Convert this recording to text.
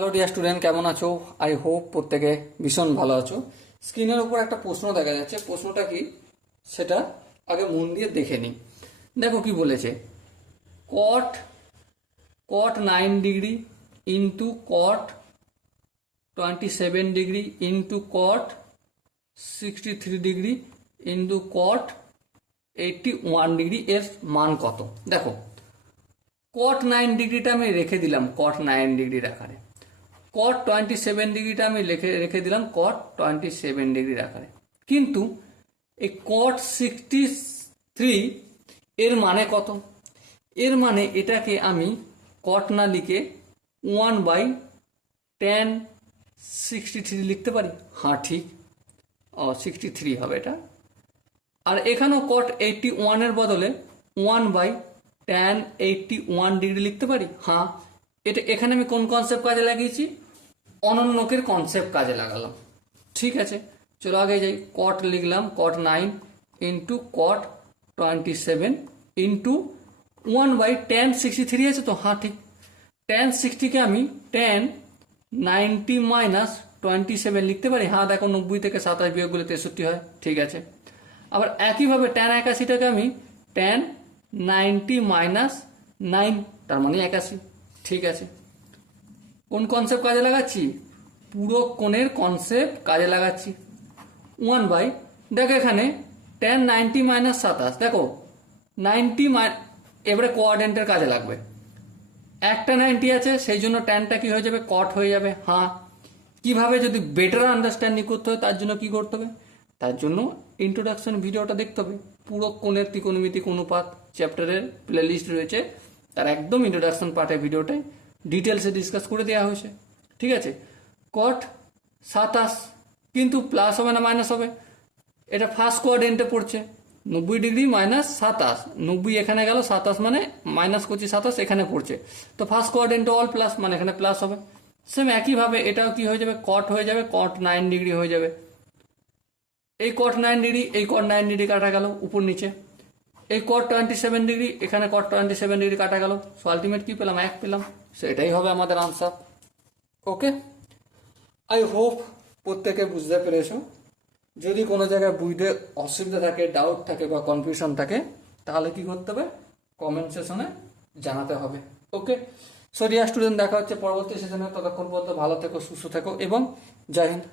Hello dear student, কেমন আছো? I hope প্রত্যেকে ভীষণ ভালো আছো। স্ক্রিনের উপর একটা প্রশ্ন দেখা যাচ্ছে, প্রশ্নটা কি সেটা আগে মন দিয়ে দেখে নিই। দেখো কি বলেছে, কট কট 9 degree into cot 27 degree into cot 63 degree into cot 81 degree এর মান কত? দেখো, কট 9 ডিগ্রিটা আমি রেখে দিলাম কট 9 ডিগ্রির আকারে, কট 27 ডিগ্রিটা আমি রেখে দিলাম কট 27 ডিগ্রির আকারে। কিন্তু এই কট 63 এর মানে কত? এর মানে এটাকে আমি কট না লিখে 1/tan63 লিখতে পারি। হ্যাঁ ঠিক, 63 হবে এটা। আর এখানেও কট 81 বদলে 1/tan81 ডিগ্রি লিখতে পারি। হ্যাঁ, এটা এখানে আমি কোন কনসেপ্ট কাজে লাগিয়েছি? অনন্যকের কনসেপ্ট কাজে লাগালাম। ঠিক আছে, চলো আগে যাই। কট লিখলাম কট 9 ইন্টু কট 27 ইন্টু 1/tan63 আছে তো? হ্যাঁ ঠিক, tan60কে আমি tan90 - 27 লিখতে পারি। হ্যাঁ দেখো, 90 থেকে 27 বিয়োগ করলে 63 হয়। ঠিক আছে, আবার একইভাবে tan81টাকে আমি tan90 - 9 তার মানে 81। ঠিক আছে, কোন কনসেপ্ট কাজে লাগাচ্ছি? পুরো কোণের কনসেপ্ট কাজে লাগাচ্ছি। 1 বাই, দেখো এখানে tan90 - 27, দেখো 90 এবারে কোয়াড্রেন্টের কাজে লাগবে। একটা 90 আছে, সেই জন্য ট্যানটা কি হয়ে যাবে? কট হয়ে যাবে। হ্যাঁ, কিভাবে যদি বেটার আন্ডারস্ট্যান্ডিং করতে হয় তার জন্য কি করতে হবে? তার জন্য ইন্ট্রোডাকশন ভিডিওটা দেখতে হবে। পুরো কোণের ত্রিকোণমিতিক অনুপাত চ্যাপ্টারের প্লে লিস্ট রয়েছে, তার একদম ইন্ট্রোডাকশন পার্টের ভিডিওটাই ডিটেলসে ডিসকাস করে দেওয়া হয়েছে। ঠিক আছে, কট 27 কিন্তু প্লাস হবে না মাইনাস হবে? এটা ফার্স্ট কোয়াড্রেন্টে পড়ছে। 90 ডিগ্রি মাইনাস 27, 90 এখানে গেল, 27 মানে মাইনাস করছি 27 এখানে পড়ছে, তো ফার্স্ট কোয়াড্রেন্টে অল প্লাস মানে এখানে প্লাস হবে। সেম একইভাবে এটাও কি হয়ে যাবে? কট হয়ে যাবে, কট 9 ডিগ্রি হয়ে যাবে। এই কট 9 ডিগ্রি, এই কট 9 ডিগ্রি কাটা গেল উপর নিচে। এই কট 27 ডিগ্রি, এখানে কট 27 ডিগ্রি কাটা গেল। সো আলটিমেট কি পেলাম? 1 পেলাম। সেটাই হবে আমাদের আনসার। ওকে, আই হোপ প্রত্যেকে বুঝতে পেরেছো। যদি কোনো জায়গায় বুঝতে অসুবিধা থাকে, ডাউট থাকে বা কনফিউশন থাকে, তাহলে কি করতে হবে? কমেন্ট সেশনে জানাতে হবে। ওকে, সো ডিয়ার স্টুডেন্ট, দেখা হচ্ছে পরবর্তী সেশনে। ততক্ষণ পর্যন্ত ভালো থেকো, সুস্থ থেকো এবং জয় হিন্দ।